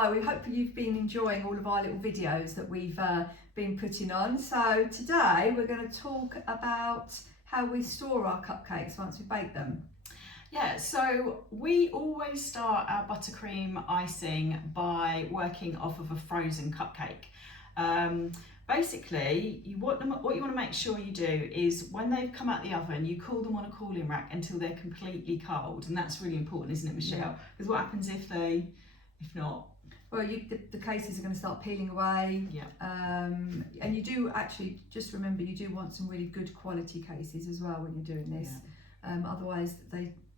Hi, we hope you've been enjoying all of our little videos that we've been putting on. So today we're going to talk about how we store our cupcakes once we bake them. Yeah, so we always start our buttercream icing by working off of a frozen cupcake. Basically, what you want to make sure you do is when they've come out the oven, you cool them on a cooling rack until they're completely cold, and that's really important, isn't it, Michelle? Because what happens if not? Well, the cases are going to start peeling away. Yeah. And you do actually, just remember, you do want some really good quality cases as well when you're doing this. Yeah. Otherwise,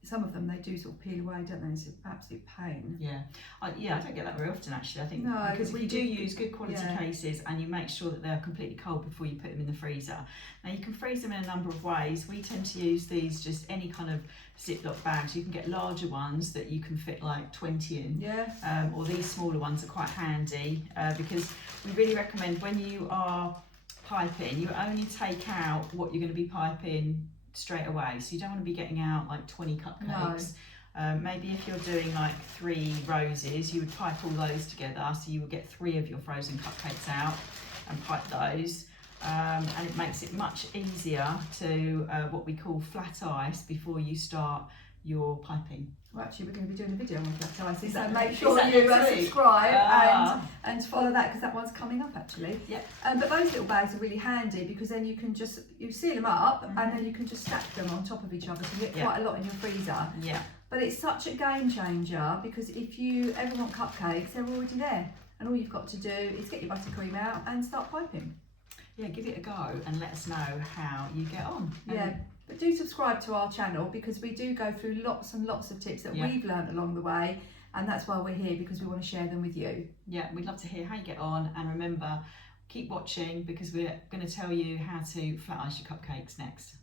some of them they do sort of peel away, don't they? It's an absolute pain. Yeah, I don't get that very often actually. I think no, because if you do use good quality cases and you make sure that they're completely cold before you put them in the freezer. Now you can freeze them in a number of ways. We tend to use these just any kind of ziplock bags. You can get larger ones that you can fit like 20 in. Yeah. Or these smaller ones are quite handy because we really recommend when you are piping, you only take out what you're going to be piping straight away, so you don't want to be getting out like 20 cupcakes. No. Maybe if you're doing like 3 roses, you would pipe all those together, so you would get 3 of your frozen cupcakes out and pipe those, and it makes it much easier to what we call flat ice before you start your piping. Well, actually, we're going to be doing a video on flat icing, so make sure you subscribe and follow that, because that one's coming up actually. Yep. But those little bags are really handy because then you can just seal them up and then you can just stack them on top of each other, so you get quite a lot in your freezer. Yeah. But it's such a game changer because if you ever want cupcakes, they're already there, and all you've got to do is get your buttercream out and start piping. Yeah, give it a go and let us know how you get on. Yeah. But do subscribe to our channel because we do go through lots and lots of tips that we've learned along the way, and that's why we're here, because we want to share them with you. Yeah, we'd love to hear how you get on, and remember, keep watching because we're going to tell you how to flat ice your cupcakes next.